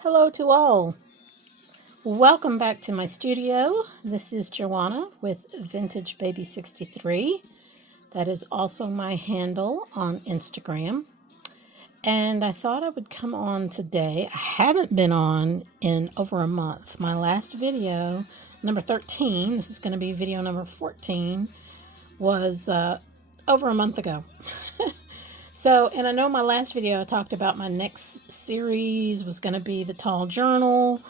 Hello to all. Welcome back to my studio. This is Joanna with Vintage Baby 63. That is also my handle on Instagram. And I thought I would come on today. I haven't been on in over a month. My last video, number 13, this is going to be video number 14, was over a month ago. And I know my last video I talked about my next series was going to be the tall journal.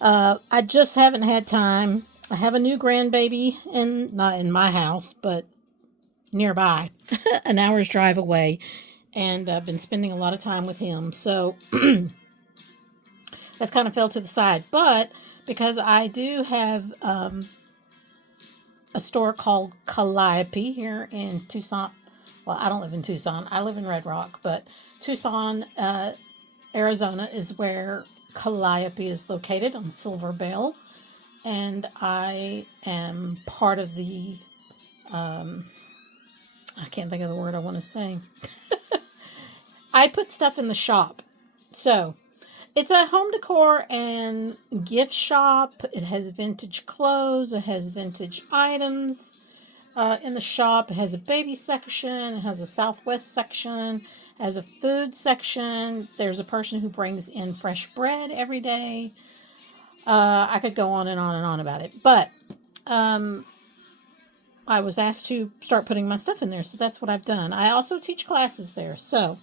I just haven't had time. I have a new grandbaby not in my house, but nearby, an hour's drive away, and I've been spending a lot of time with him. So that's kind of fell to the side. But because I do have a store called Colliope here in Tucson. Well, I don't live in Tucson. I live in Red Rock, but Tucson, Arizona is where Colliope is located on Silver Bell. And I am part of the, I can't think of the word I want to say. I put stuff in the shop. So it's a home decor and gift shop. It has vintage clothes. It has vintage items. In the shop, it has a baby section, it has a Southwest section, it has a food section. There's a person who brings in fresh bread every day. I could go on and on and on about it, but I was asked to start putting my stuff in there, so that's what I've done. I also teach classes there, so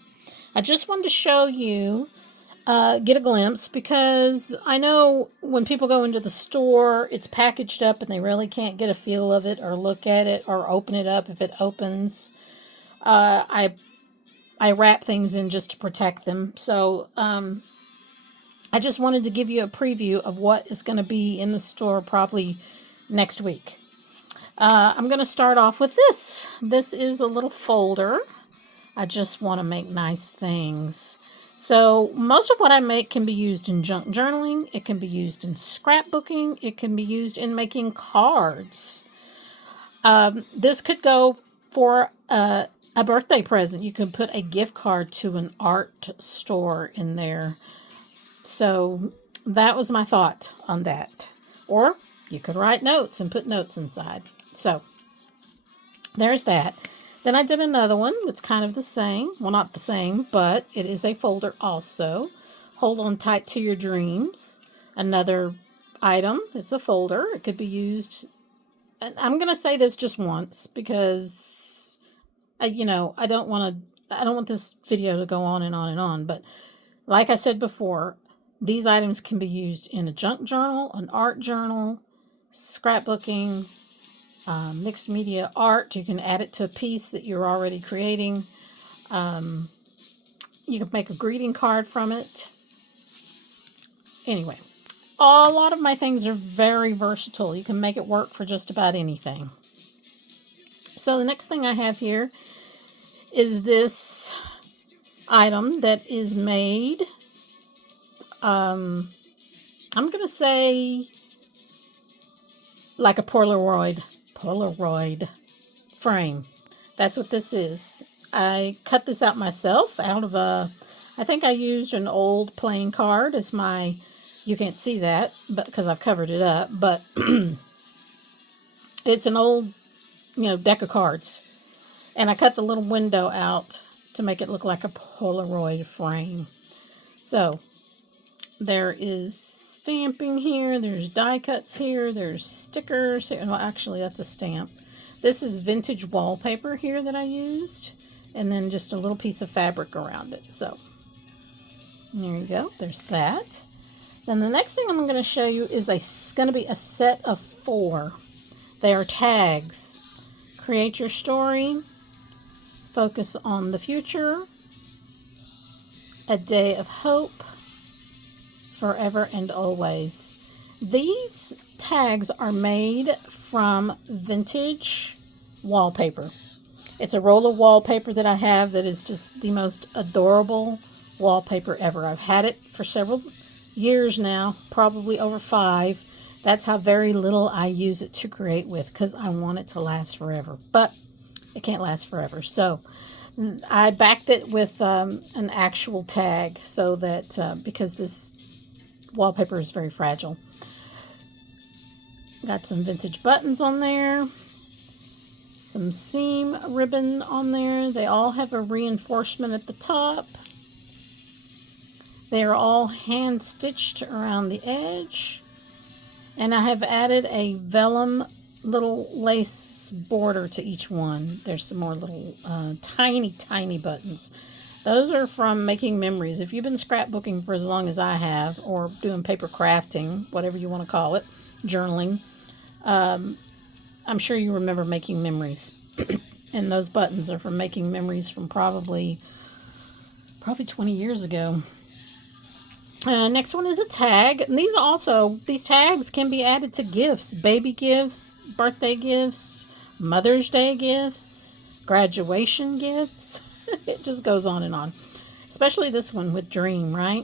I just wanted to show you, get a glimpse, because I know when people go into the store, it's packaged up and they really can't get a feel of it or look at it or open it up if it opens. I wrap things in just to protect them. So I just wanted to give you a preview of what is going to be in the store probably next week. I'm going to start off with this. This is a little folder. I just want to make nice things. So most of what I make can be used in junk journaling. It can be used in scrapbooking. It can be used in making cards. This could go for a birthday present. You could put a gift card to an art store in there. So that was my thought on that. Or you could write notes and put notes inside. So there's that. Then I did another one that's kind of the same. Well, not the same, but it is a folder also. Hold on tight to your dreams. Another item. It's a folder. It could be used. And I'm going to say this just once because, I don't want this video to go on and on and on. But like I said before, these items can be used in a junk journal, an art journal, scrapbooking, mixed media art. You can add it to a piece that you're already creating. You can make a greeting card from it. Anyway, a lot of my things are very versatile. You can make it work for just about anything. So the next thing I have here is this item that is made, I'm going to say like a Polaroid frame. That's what this is. I cut this out myself out of I think I used an old playing card as my, you can't see that but because I've covered it up, but it's an old, deck of cards. And I cut the little window out to make it look like a Polaroid frame. So there is stamping here, there's die cuts here, there's stickers here. Well, actually, that's a stamp. This is vintage wallpaper here that I used, and then just a little piece of fabric around it. So there you go, there's that. Then the next thing I'm going to show you is going to be a set of 4. They are tags. Create your story, focus on the future, a day of hope, forever and always. These tags are made from vintage wallpaper. It's a roll of wallpaper that I have that is just the most adorable wallpaper ever. I've had it for several years now, probably over 5. That's how very little I use it to create with, because I want it to last forever. But it can't last forever. So I backed it with an actual tag so that because this wallpaper is very fragile. Got some vintage buttons on there. Some seam ribbon on there. They all have a reinforcement at the top. They are all hand stitched around the edge. And I have added a vellum little lace border to each one. There's some more little tiny buttons. Those are from making memories. If you've been scrapbooking for as long as I have, or doing paper crafting, whatever you want to call it, journaling, I'm sure you remember making memories. And those buttons are from making memories from probably 20 years ago. Next one is a tag. And these tags can be added to gifts, baby gifts, birthday gifts, Mother's Day gifts, graduation gifts. It just goes on and on. Especially this one with dream, right?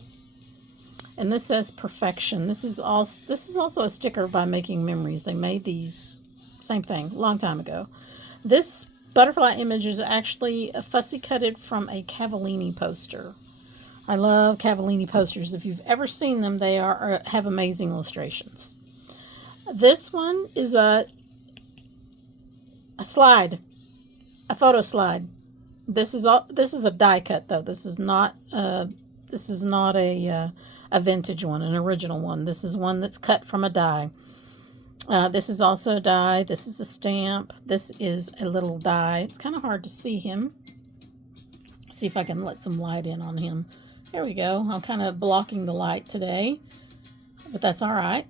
And this says perfection. This is also a sticker by Making Memories. They made these, same thing, a long time ago. This butterfly image is actually fussy cutted from a Cavallini poster. I love Cavallini posters. If you've ever seen them, they have amazing illustrations. This one is a slide, a photo slide. This is a die cut though. This is not a vintage one, an original one. This is one that's cut from a die. This is also a die. This is a stamp. This is a little die. It's kind of hard to see him. See if I can let some light in on him. There we go. I'm kind of blocking the light today, but that's all right.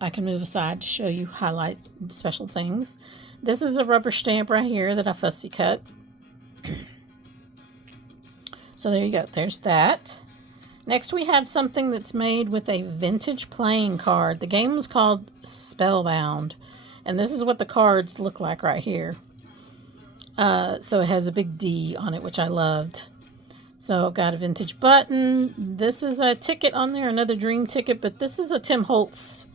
I can move aside to show you highlight special things. This is a rubber stamp right here that I fussy cut. So there you go. There's that. Next we have something that's made with a vintage playing card. The game is called Spellbound. And this is what the cards look like right here. So it has a big D on it, which I loved. So got a vintage button. This is a ticket on there, another dream ticket, but this is a Tim Holtz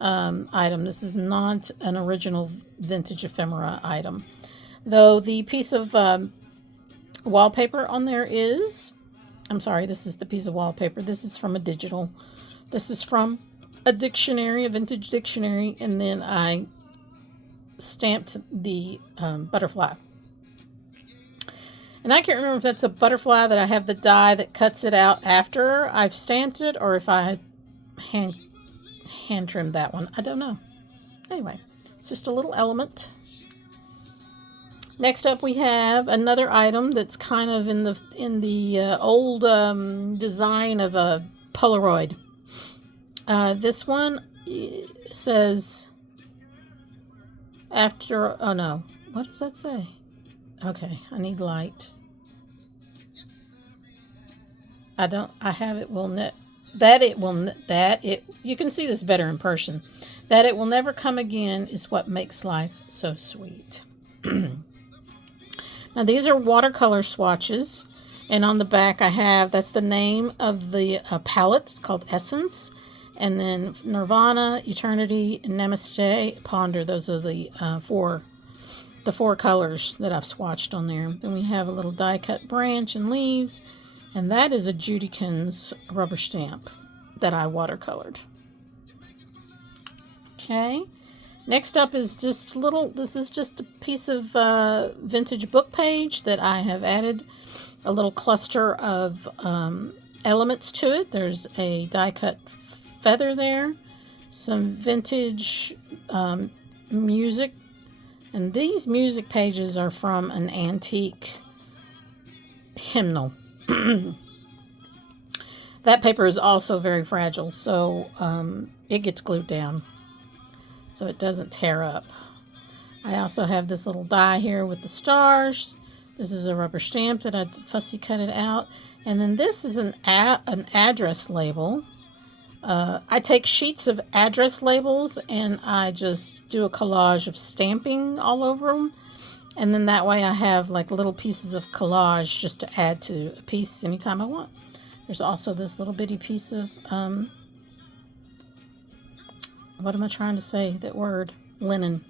item. This is not an original vintage ephemera item. Though the piece of wallpaper on there is, I'm sorry, this is the piece of wallpaper. This is from a digital. This is from a dictionary, a vintage dictionary, and then I stamped the butterfly. And I can't remember if that's a butterfly that I have the die that cuts it out after I've stamped it, or if I hand trimmed that one. I don't know. Anyway, it's just a little element. Next up we have another item that's kind of in the old design of a Polaroid. This one says after, oh no, what does that say? Okay, I need light. You can see this better in person. That it will never come again is what makes life so sweet. Now these are watercolor swatches, and on the back that's the name of the palette. It's called Essence, and then Nirvana, Eternity, Namaste, Ponder. Those are the four colors that I've swatched on there. Then we have a little die cut branch and leaves, and that is a Judykins rubber stamp that I watercolored. Okay. Next up is this is just a piece of vintage book page that I have added a little cluster of elements to it. There's a die cut feather there, some vintage music, and these music pages are from an antique hymnal. That paper is also very fragile, so it gets glued down so it doesn't tear up. I also have this little die here with the stars. This is a rubber stamp that I fussy cut it out. And then this is an address label. I take sheets of address labels and I just do a collage of stamping all over them. And then that way I have like little pieces of collage just to add to a piece anytime I want. There's also this little bitty piece of, what am I trying to say? That word, linen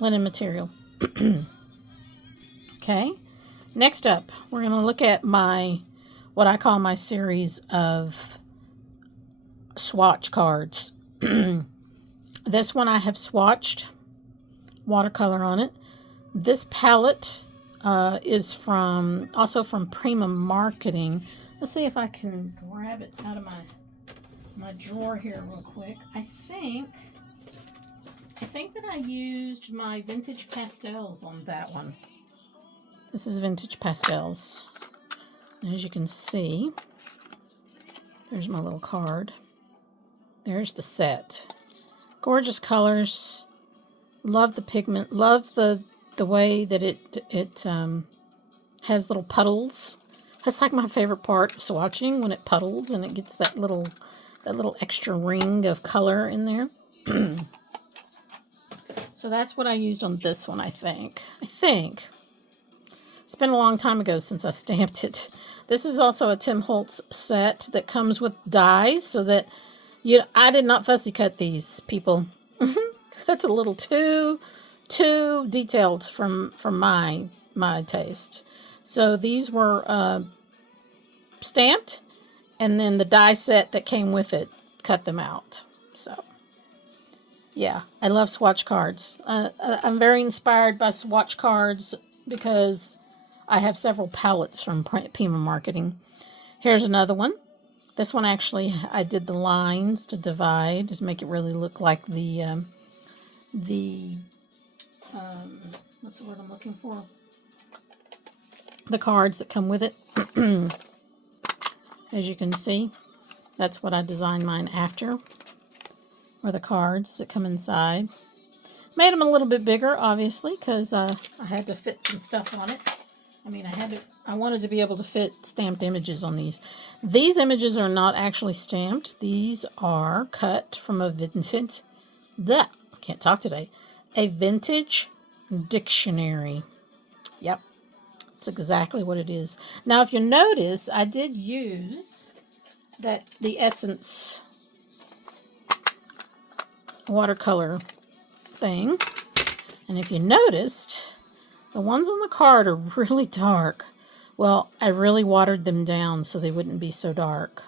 material. Okay. Next up, we're going to look at what I call my series of swatch cards. This one I have swatched watercolor on it. This palette is also from Prima Marketing. Let's see if I can grab it out of my drawer here real quick. I think that I used my Vintage Pastels on that one. This is Vintage Pastels. And as you can see, there's my little card. There's the set. Gorgeous colors. Love the pigment. Love the way that it has little puddles. That's like my favorite part, swatching, when it puddles and it gets that little extra ring of color in there. So that's what I used on this one, I think. It's been a long time ago since I stamped it. This is also a Tim Holtz set that comes with dies, so that I did not fussy cut these, people. That's a little too detailed from my taste. So these were stamped, and then the die set that came with it cut them out. So yeah, I love swatch cards. I'm very inspired by swatch cards because I have several palettes from Prima Marketing. Here's another one. This one actually, I did the lines to divide to make it really look like the what's the word I'm looking for? The cards that come with it. As you can see, that's what I designed mine after, or the cards that come inside. Made them a little bit bigger, obviously, because I had to fit some stuff on it. I mean, I wanted to be able to fit stamped images on these. These images are not actually stamped. These are cut from a vintage, can't talk today, a vintage dictionary. Yep, that's exactly what it is. Now, if you notice, I did use the Essence watercolor thing. And if you noticed, the ones on the card are really dark. Well, I really watered them down so they wouldn't be so dark.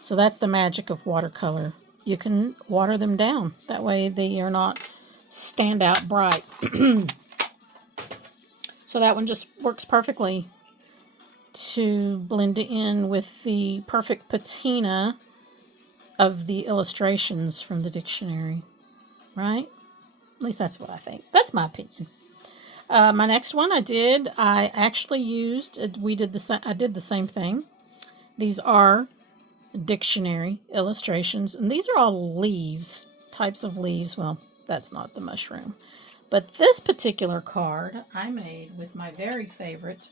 So that's the magic of watercolor. You can water them down. That way they are not stand out bright. So that one just works perfectly to blend it in with the perfect patina of the illustrations from the dictionary. Right? At least that's what I think. That's my opinion. My next one I actually used, I did the same thing. These are dictionary illustrations, and these are all leaves, types of leaves. Well, that's not the mushroom. But this particular card I made with my very favorite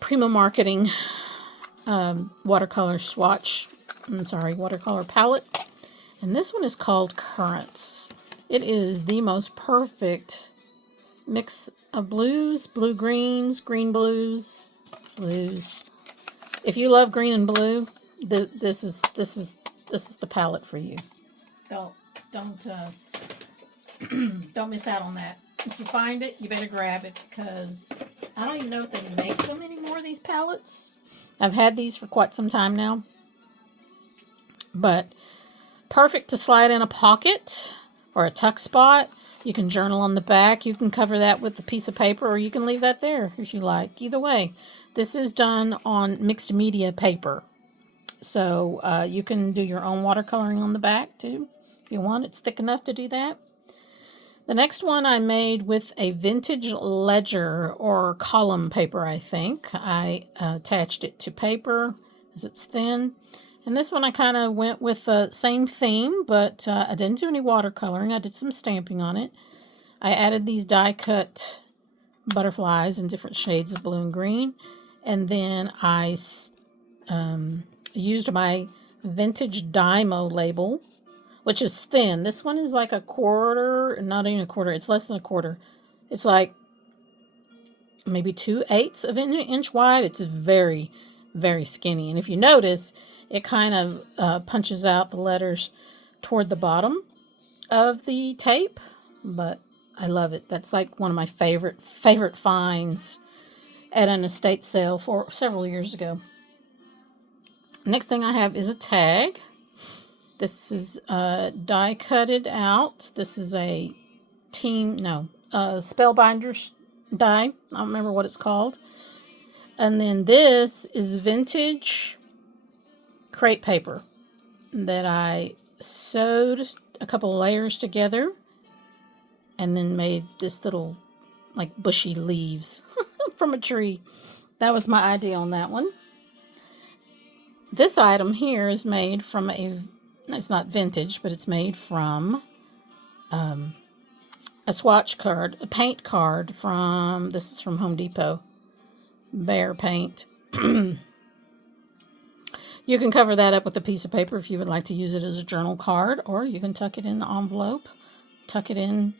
Prima Marketing watercolor palette. And this one is called Currents. It is the most perfect mix of blues, blue-greens, green-blues, blues. If you love green and blue, this is the palette for you. Don't miss out on that. If you find it, you better grab it, because I don't even know if they make them anymore, these palettes. I've had these for quite some time now. But perfect to slide in a pocket or a tuck spot. You can journal on the back. You can cover that with a piece of paper, or you can leave that there if you like. Either way, this is done on mixed media paper. So you can do your own watercoloring on the back too if you want. It's thick enough to do that. The next one I made with a vintage ledger or column paper, I think. I attached it to paper as it's thin. And this one I kind of went with the same theme, but I didn't do any watercoloring. I did some stamping on it. I added these die-cut butterflies in different shades of blue and green. And then I used my vintage Dymo label, which is thin. This one is like a quarter, not even a quarter. It's less than a quarter. It's like maybe 2/8 of an inch wide. It's very, very skinny. And if you notice, it kind of punches out the letters toward the bottom of the tape. But I love it. That's like one of my favorite finds at an estate sale for several years ago. Next thing I have is a tag. This is die cutted out. This is a Spellbinders die. I don't remember what it's called. And then this is vintage crepe paper that I sewed a couple layers together and then made this little like bushy leaves from a tree. That was my idea on that one. This item here is made from it's not vintage, but it's made from a swatch card, a paint card this is from Home Depot. Bear paint. You can cover that up with a piece of paper if you would like to use it as a journal card, or you can tuck it in the envelope, tuck it into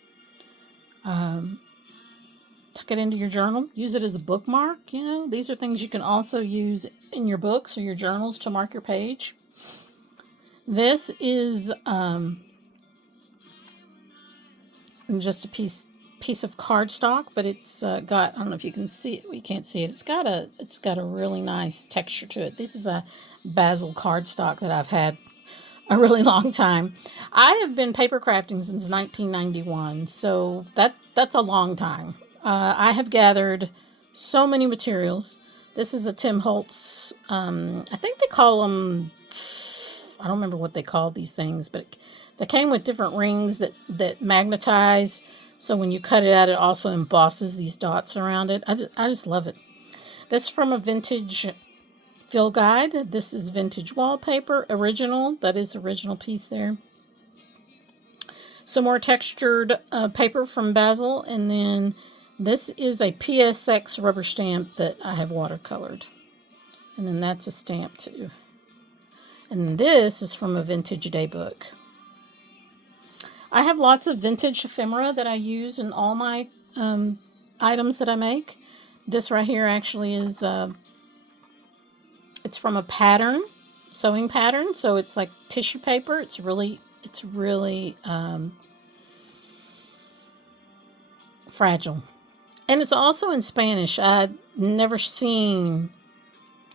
your journal, use it as a bookmark. You know, these are things you can also use in your books or your journals to mark your page. This is just a piece of cardstock, but it's got, I don't know if you can see it. You can't see it. It's got a really nice texture to it. This is a basil cardstock that I've had a really long time. I have been paper crafting since 1991, so that's a long time. I have gathered so many materials. This is a Tim Holtz, I think they call them, I don't remember what they called these things, but they came with different rings that magnetize. So when you cut it out, it also embosses these dots around it. I just love it. This is from a vintage fill guide. This is vintage wallpaper, original. That is original piece there. Some more textured paper from Basil. And then this is a PSX rubber stamp that I have watercolored. And then that's a stamp too. And this is from a vintage day book. I have lots of vintage ephemera that I use in all my items that I make. This right here actually is, it's from a pattern, sewing pattern. So it's like tissue paper. It's really fragile. And it's also in Spanish. I'd never seen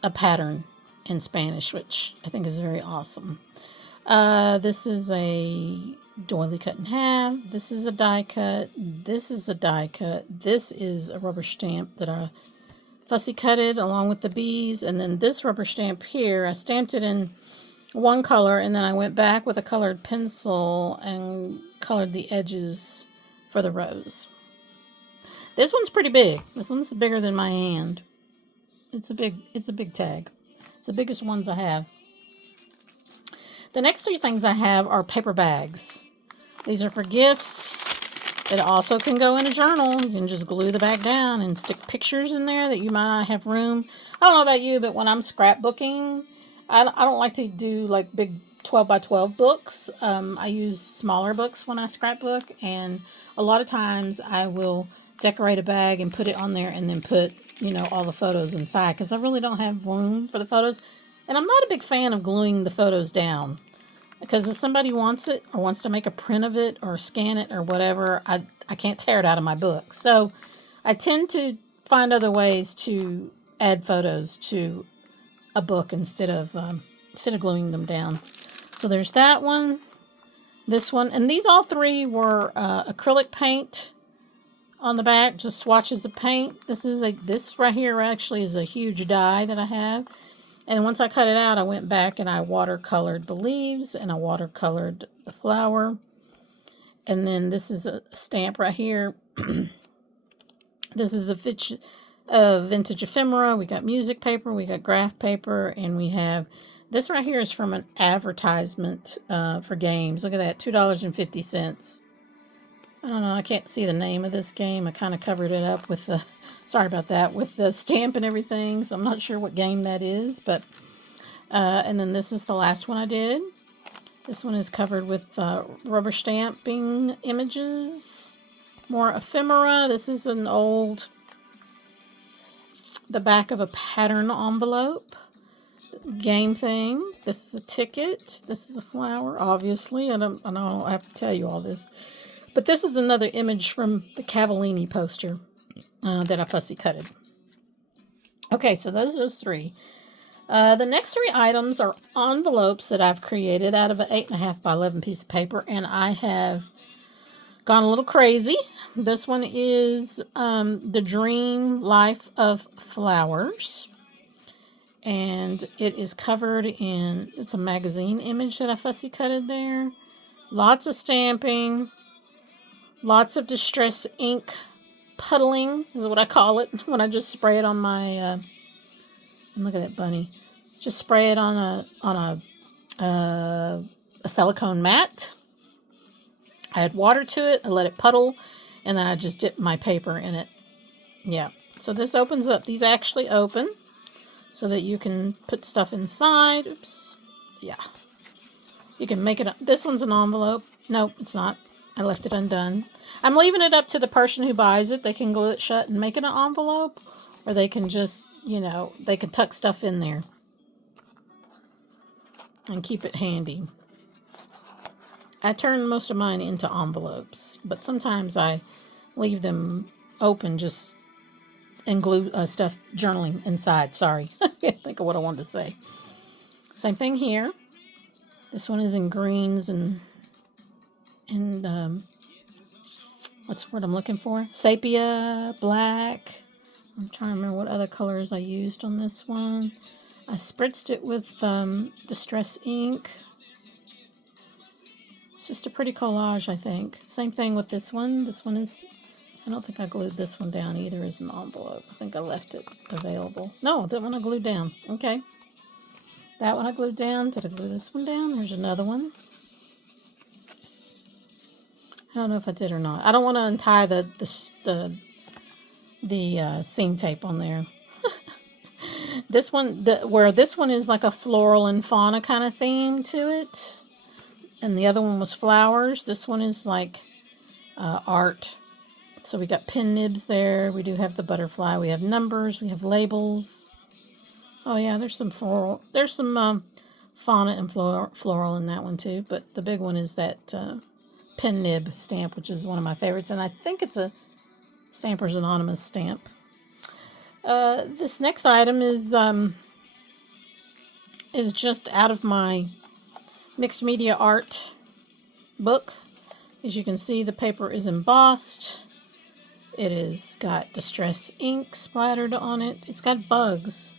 a pattern in Spanish, which I think is very awesome. This is a doily cut in half. This is a die cut. This is a die cut. This is a rubber stamp that I fussy cutted along with the bees. And then this rubber stamp here, I stamped it in one color, and then I went back with a colored pencil and colored the edges for the rose. This one's pretty big. This one's bigger than my hand. It's a big tag. It's the biggest ones I have. The next three things I have are paper bags. These are for gifts. It also can go in a journal. You can just glue the bag down and stick pictures in there that you might not have room. I don't know about you, but when I'm scrapbooking, I don't like to do like big 12 by 12 books. I use smaller books when I scrapbook, and a lot of times I will decorate a bag and put it on there and then put, all the photos inside, because I really don't have room for the photos. And I'm not a big fan of gluing the photos down, because if somebody wants it or wants to make a print of it or scan it or whatever, I can't tear it out of my book. So I tend to find other ways to add photos to a book instead of gluing them down. So there's that one, this one, and these all three were acrylic paint on the back, just swatches of paint. This right here actually is a huge die that I have. And once I cut it out, I went back and I watercolored the leaves and I watercolored the flower. And then this is a stamp right here. This is a vintage ephemera. We got music paper, we got graph paper, and we have, this right here is from an advertisement for games. Look at that, $2.50. I don't know, I can't see the name of this game. I kind of covered it up with the, sorry about that, with the stamp and everything. So I'm not sure what game that is, but, and then this is the last one I did. This one is covered with rubber stamping images, more ephemera. This is the back of a pattern envelope game thing. This is a ticket. This is a flower, obviously. I don't have to tell you all this. But this is another image from the Cavallini poster that I fussy cutted. Okay, so those three. The next three items are envelopes that I've created out of an 8.5 by 11 piece of paper, and I have gone a little crazy. This one is The Dream Life of Flowers, and it is covered in, it's a magazine image that I fussy cutted there. Lots of stamping, lots of distress ink puddling is what I call it when I just spray it on my, look at that bunny. Just spray it on a silicone mat. I add water to it, I let it puddle, and then I just dip my paper in it. Yeah, so this opens up. These actually open so that you can put stuff inside. Oops. Yeah. You can make it, this one's an envelope. Nope, it's not. I left it undone. I'm leaving it up to the person who buys it. They can glue it shut and make it an envelope, or they can just, they can tuck stuff in there and keep it handy. I turn most of mine into envelopes, but sometimes I leave them open just and glue stuff journaling inside. Sorry, I can't think of what I wanted to say. Same thing here. This one is in greens and what's the word I'm looking for? Sepia, black. I'm trying to remember what other colors I used on this one. I spritzed it with distress ink. It's just a pretty collage, I think. Same thing with this one. This one is, I don't think I glued this one down either as an envelope. I think I left it available. No, that one I glued down. Okay. That one I glued down. Did I glue this one down? There's another one. I don't know if I did or not. I don't want to untie the seam tape on there. This one, where this one is like a floral and fauna kind of theme to it, and the other one was flowers. This one is like art. So we got pin nibs there. We do have the butterfly. We have numbers. We have labels. Oh yeah, there's some floral. There's some fauna and floral in that one too. But the big one is that pin nib stamp, which is one of my favorites, and I think it's a Stampers Anonymous stamp. This next item is just out of my mixed media art book. As you can see, the paper is embossed. It has got distress ink splattered on it. It's got bugs.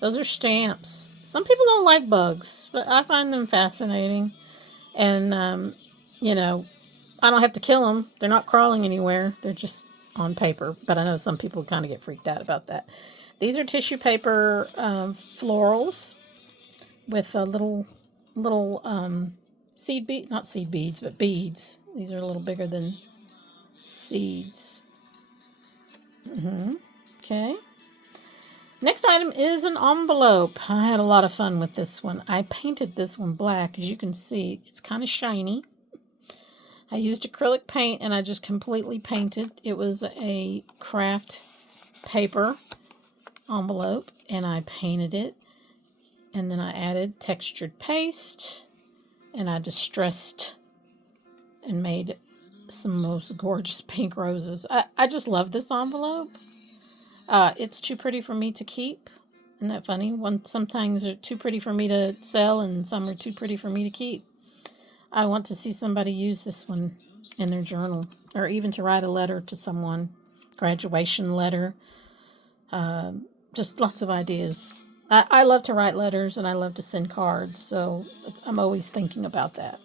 Those are stamps. Some people don't like bugs, but I find them fascinating. And, I don't have to kill them. They're not crawling anywhere. They're just on paper. But I know some people kind of get freaked out about that. These are tissue paper florals with a little seed bead, not seed beads, but beads. These are a little bigger than seeds. Okay. Next item is an envelope. I had a lot of fun with this one. I painted this one black. As you can see, it's kind of shiny. I used acrylic paint and I just completely painted. It was a craft paper envelope and I painted it. And then I added textured paste and I distressed and made some most gorgeous pink roses. I just love this envelope. It's too pretty for me to keep. Isn't that funny? Some things are too pretty for me to sell and some are too pretty for me to keep. I want to see somebody use this one in their journal or even to write a letter to someone, graduation letter, just lots of ideas. I love to write letters and I love to send cards, so I'm always thinking about that.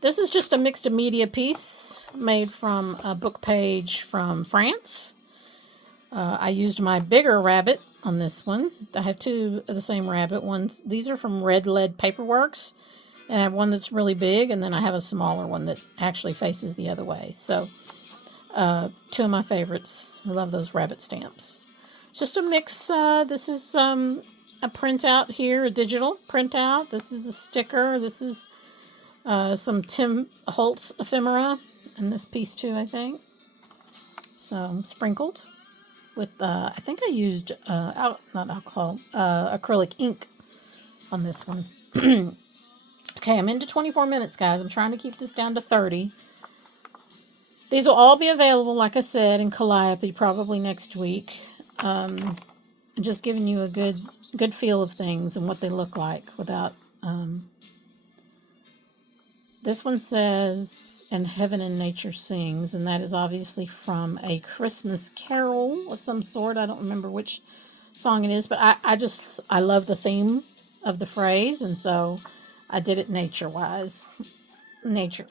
This is just a mixed media piece made from a book page from France. I used my bigger rabbit on this one. I have two of the same rabbit ones. These are from Red Lead Paperworks. And I have one that's really big, and then I have a smaller one that actually faces the other way. So, two of my favorites. I love those rabbit stamps. It's just a mix. This is a printout here, a digital printout. This is a sticker. This is some Tim Holtz ephemera, and this piece too, I think. So, sprinkled with, I think I used, not alcohol, acrylic ink on this one. Okay, I'm into 24 minutes, guys. I'm trying to keep this down to 30. These will all be available, like I said, in Colliope probably next week. I'm just giving you a good, good feel of things and what they look like without... This one says, "And Heaven and Nature Sings," and that is obviously from a Christmas carol of some sort. I don't remember which song it is, but I love the theme of the phrase, and so I did it nature-wise. Nature.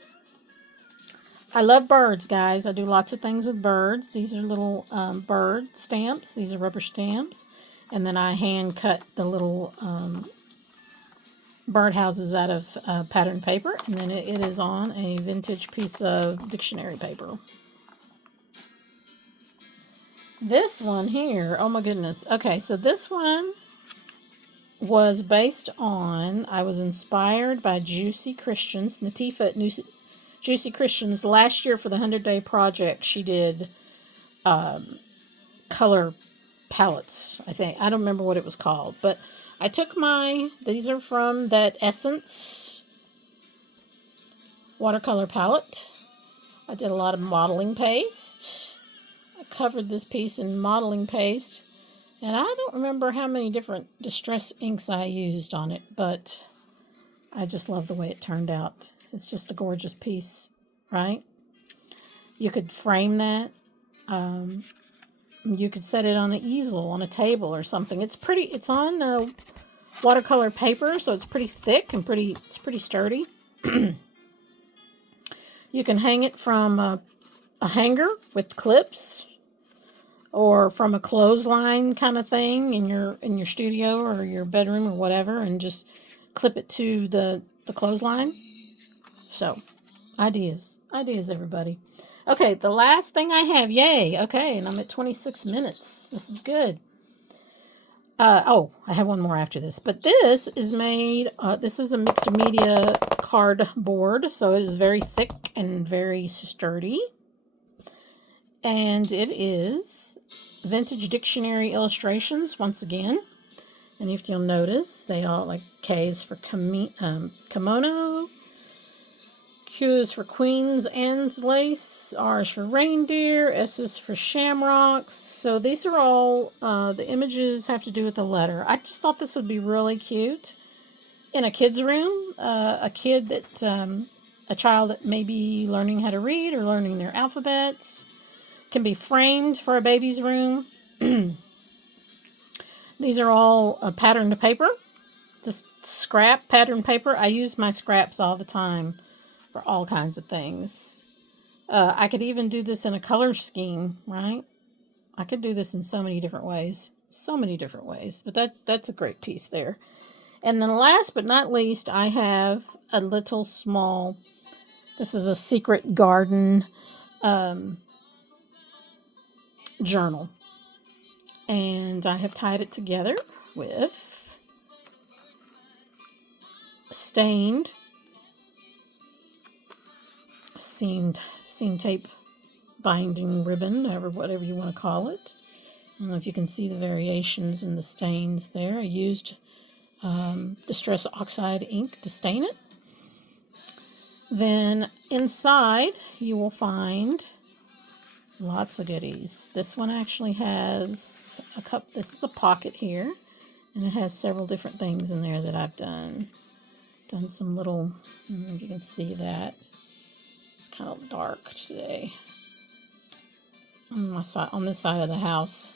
I love birds, guys. I do lots of things with birds. These are little bird stamps. These are rubber stamps. And then I hand cut the little birdhouses out of pattern paper. And then it is on a vintage piece of dictionary paper. This one here, oh my goodness. Okay, so this one was based on, I was inspired by Juicy Christians, Natifa at Juicy Christians. Last year for the 100-day project, she did color palettes, I think. I don't remember what it was called, but I took these are from that Essence watercolor palette. I did a lot of modeling paste. I covered this piece in modeling paste, and I don't remember how many different distress inks I used on it, but I just love the way it turned out. It's just a gorgeous piece, right? You could frame that. You could set it on an easel, on a table or something. It's pretty. It's on watercolor paper, so it's pretty thick and it's pretty sturdy. You can hang it from a hanger with clips, or from a clothesline kind of thing in your studio or your bedroom or whatever, and just clip it to the clothesline. So, ideas, everybody. Okay, the last thing I have, yay, okay, and I'm at 26 minutes. This is good. I have one more after this, but this is made, this is a mixed media cardboard, so it is very thick and very sturdy. And it is vintage dictionary illustrations, once again. And if you'll notice, they all, like, K is for kimono, Q is for Queen's Anne's lace, R is for reindeer, S is for shamrocks. So these are all, the images have to do with the letter. I just thought this would be really cute in a kid's room. A child that may be learning how to read or learning their alphabets. Can be framed for a baby's room. These are all patterned paper. Just scrap patterned paper. I use my scraps all the time for all kinds of things. I could even do this in a color scheme, right? I could do this in so many different ways. But that's a great piece there. And then last but not least, I have a little small, this is a secret garden journal. And I have tied it together with stained seam tape binding ribbon, or whatever you want to call it. I don't know if you can see the variations in the stains there. I used Distress Oxide ink to stain it. Then inside you will find lots of goodies. This one actually has a cup. This is a pocket here, and it has several different things in there that I've done. Done some little, you can see that. It's kind of dark today on my side, on this side of the house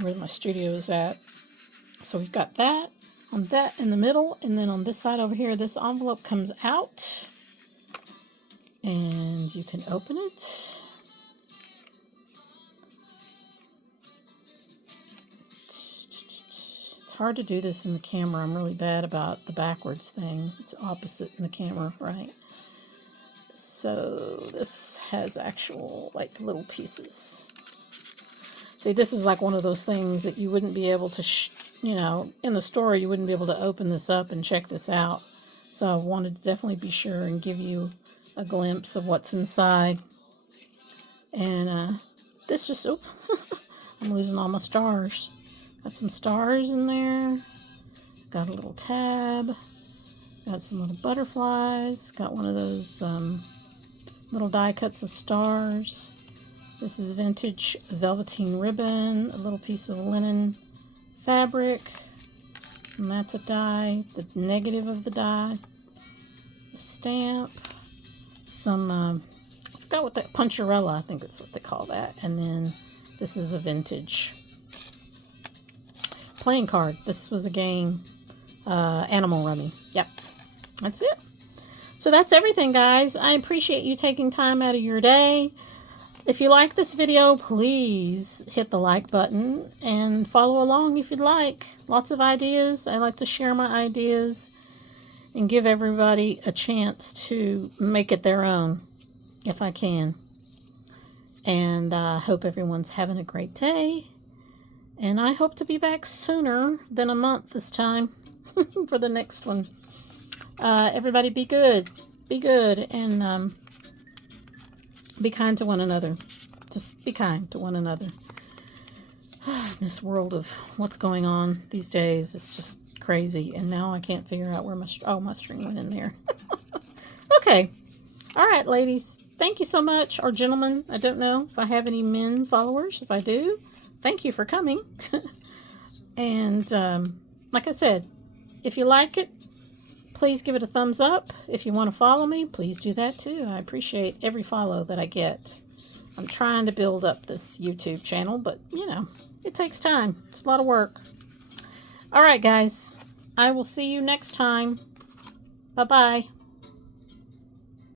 where my studio is at. So we've got that on that in the middle, and then on this side over here, this envelope comes out, and you can open it. It's hard to do this in the camera. I'm really bad about the backwards thing. It's opposite in the camera, right? So this has actual, like, little pieces. See, this is like one of those things that you wouldn't be able to, in the store, you wouldn't be able to open this up and check this out. So I wanted to definitely be sure and give you a glimpse of what's inside. And this just, I'm losing all my stars. Got some stars in there. Got a little tab. Got some little butterflies. Got one of those little die cuts of stars. This is vintage velveteen ribbon. A little piece of linen fabric, and that's a die, the negative of the die, a stamp, some, I forgot what that, puncharella, I think that's what they call that, and then this is a vintage playing card. This was a game, Animal Rummy. Yep, that's it. So that's everything, guys. I appreciate you taking time out of your day. If you like this video, please hit the like button and follow along if you'd like. Lots of ideas. I like to share my ideas and give everybody a chance to make it their own if I can. And I hope everyone's having a great day. And I hope to be back sooner than a month this time for the next one. Everybody be good. Be good and be kind to one another. Just be kind to one another. This world of what's going on these days is just crazy. And now I can't figure out where my string went in there. Okay. All right, ladies. Thank you so much. Or gentlemen. I don't know if I have any men followers. If I do, thank you for coming. And like I said, if you like it, please give it a thumbs up. If you want to follow me, please do that too. I appreciate every follow that I get. I'm trying to build up this YouTube channel, but, you know, it takes time. It's a lot of work. All right, guys. I will see you next time. Bye-bye.